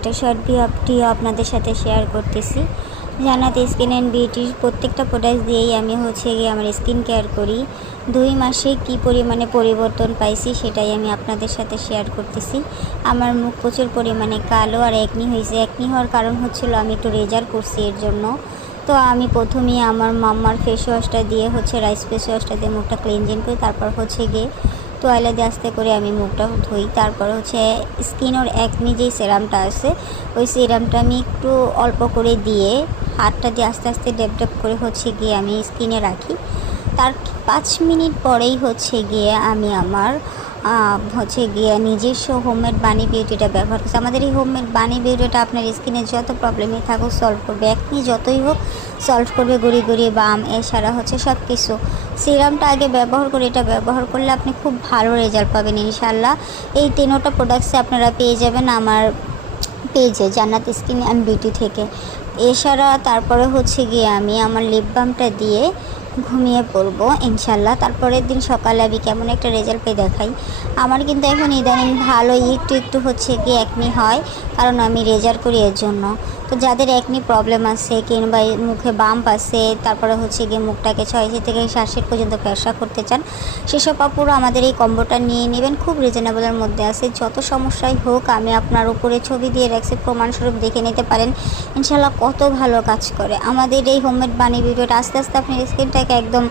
একটা short video আপনাদের সাথে শেয়ার করতেছি। জান্নাত স্কিন অ্যান্ড বিউটির প্রত্যেকটা প্রোডাক্ট দিয়েই আমি গিয়ে আমার স্কিন কেয়ার করি। 2 মাসে কি পরিমাণে পরিবর্তন পাইছি সেটাই আমি আপনাদের সাথে শেয়ার করতেছি। আমার মুখ প্রচুর পরিমাণে কালো আর একনি হয়েছে। একনি হওয়ার কারণ হচ্ছিল আমি একটু রেজার করছি এর জন্য। তো আমি প্রথমেই আমার মাম্মার ফেস ওয়াশটা দিয়ে রাইস ফেস ওয়াশটা দিয়ে মুখটা ক্লিনজিং করি, তারপর গিয়ে তোয়ালে দিয়ে আস্তে করে আমি মুখটা ধুই। তারপর স্কিন ওর একনি যেই সিরামটা আছে ওই সিরামটা আমি একটু অল্প করে দিয়ে হাতটা দিয়ে আস্তে আস্তে ড্যাপ ড্যাপ করে গিয়ে আমি স্কিনে রাখি। তার 5 মিনিট পরেই গিয়ে আমি আমার গিয়ে নিজস্ব হোমমেড বানি বিউটিটা ব্যবহার করছি। আমাদের এই হোমমেড বানি বিউটিটা আপনার স্কিনে যত প্রবলেমই থাকুক সলভ করবে, একনি যতই হোক সলভ করবে। গুঁড়ি গুঁড়ি বাম এছাড়া সব কিছু সিরামটা আগে ব্যবহার করে, এটা ব্যবহার করলে আপনি খুব ভালো রেজাল্ট পাবেন ইনশাল্লাহ। এই 3টা প্রোডাক্টসে আপনারা পেয়ে যাবেন আমার পেজে জান্নাত স্কিন অ্যান্ড বিউটি থেকে। এছাড়া তারপরে গিয়ে আমি আমার লিপ বামটা দিয়ে ঘুমিয়ে পড়বো ইনশাল্লাহ। তারপরের দিন সকালে আমি কেমন একটা রেজাল্ট পেয়ে দেখাই। আমার কিন্তু এখন ইদানিং ভালোই একটু গিয়ে একনি হয়, কারণ আমি রেজার করি এর জন্য। তো যাদের একনি প্রবলেম আছে কিংবা মুখে বাম্প আছে, তারপরে গিয়ে মুখটাকে 6 থেকে 7 পর্যন্ত ফ্যাসা করতে চান, সেসব আপুরা আমাদের এই কম্বোটা নিয়ে নেবেন। খুব রিজনেবলের মধ্যে আছে। যত সমস্যাই হোক আমি আপনার উপরে ছবি দিয়ে রাখছি, প্রমাণস্বরূপ দেখে নিতে পারেন ইনশাল্লাহ কত ভালো কাজ করে আমাদের এই হোমমেড বানি ভিডিওটা। আস্তে আস্তে আপনার স্কিনটাকে একদম